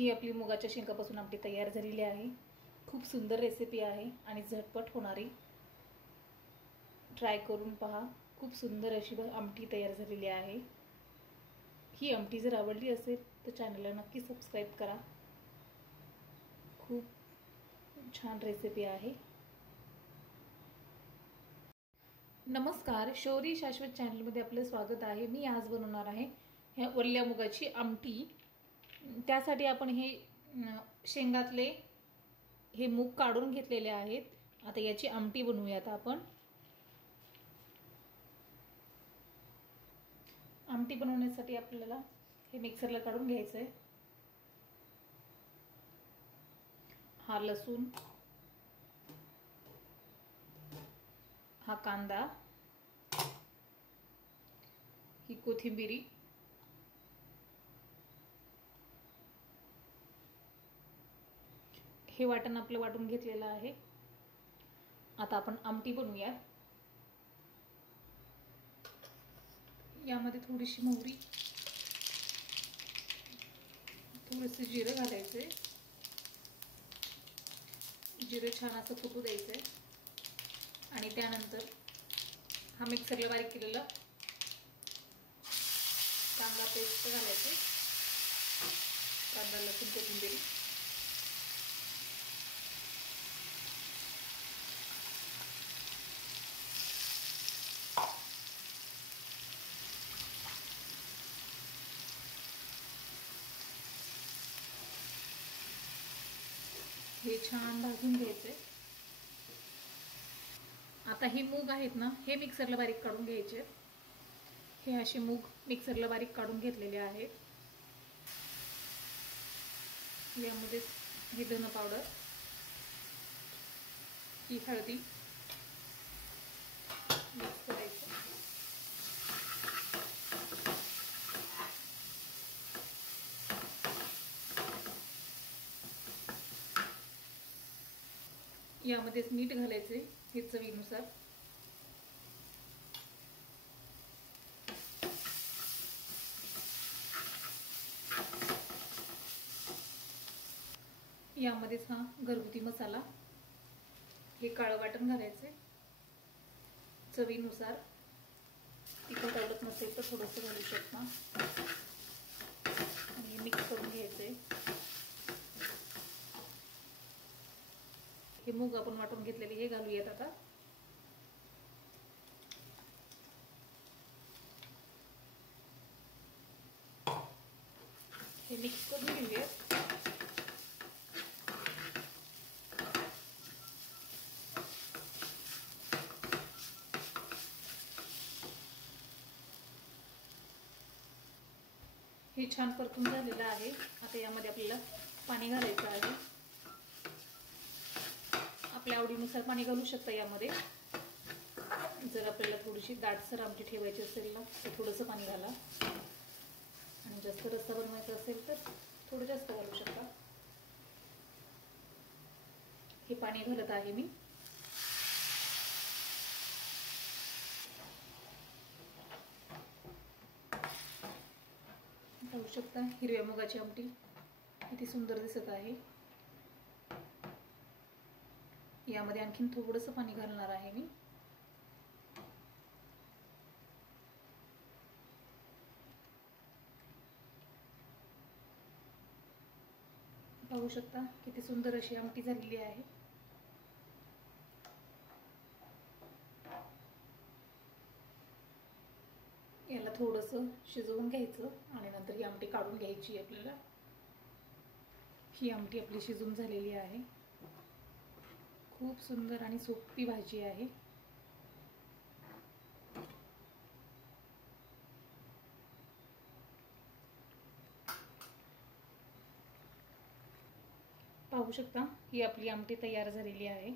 ही आपली मुगाच्या शेंगापासून आमटी तयार झालेली आहे। खूप सुंदर रेसिपी आहे आणि झटपट होणारी। ट्राय करून पहा। खूप सुंदर अशी आमटी तयार झालेली आहे। ही आमटी जर आवडली असेल तर चॅनलला नक्की सबस्क्राइब करा। खूप छान रेसिपी आहे। नमस्कार, शौरी शाश्वत चॅनलमध्ये आपले स्वागत आहे। मी आज बनवणार आहे ह्या ओल्या मुगाची आमटी। त्यासाठी आपण हे शेंगातले हे मूग काढून घेतलेले आहेत। आता याची आमटी बनवूयात आपण। आमटी बनवण्यासाठी आपल्याला हे मिक्सरला काढून घ्यायचं आहे। हा लसूण, हा कांदा, ही कोथिंबीर, हे वाटण आपलं वाटून घेतलेलं आहे। आता आपण आमटी बनवूया। यामध्ये थोडीशी मोहरी, थोडेसे जिरे घालायचे। जिरे छान असं फुटू द्यायचे आणि त्यानंतर हा मिक्सरला बारीक केलेला कांदा पेस्ट घालायचे। कांदा, लसूण, कोथिंबीर, हे छान भाजून घ्यायचे। आता हे मूग आहेत ना, हे मिक्सरला बारीक काढून घ्यायचे। हे असे मूग मिक्सरला बारीक काढून घेतलेले आहेत। यामध्ये हे धन पावडर, ही हळदी मिक्स करायचं। यामध्ये मीठ घालायचे, हे चवीनुसार। यामध्येच हा घरगुती मसाला, हे काळं वाटण घालायचे चवीनुसार। तिखट आवडत नसेल तर थोडंसं घालू शकता आणि मिक्स करून घ्यायचे। हे मूग आपण वाटून घेतलेले हे घालूयात आता। हे मिक्स करून घेऊयात। हे छान परतून झालेलं आहे। आता यामध्ये आपल्याला पाणी घालायचं आहे। आपल्या आवडीनुसार पाणी घालू शकता यामध्ये। जर आपल्याला थोडीशी दाटसर आमटी ठेवायची असेल ना तर थोडंसं पाणी घाला आणि जास्त रस्सा बनवायचा असेल तर थोडं जास्त घालू शकता। हे पाणी घालत आहे मी। पाहू शकता हिरव्या मुगाची आमटी किती सुंदर दिसत आहे। यामध्ये आणखीन थोडंसं पाणी घालणार आहे मी। पाहू शकता किती सुंदर अशी आमटी झालेली आहे। याला थोडंसं शिजवून घ्यायचं आणि नंतर ही आमटी काढून घ्यायची आपल्याला। ही आमटी आपली शिजून झालेली आहे। खूप सुंदर आणि सोपी भाजी आहे। पाहू शकता ही आपली आमटी तयार झालेली आहे।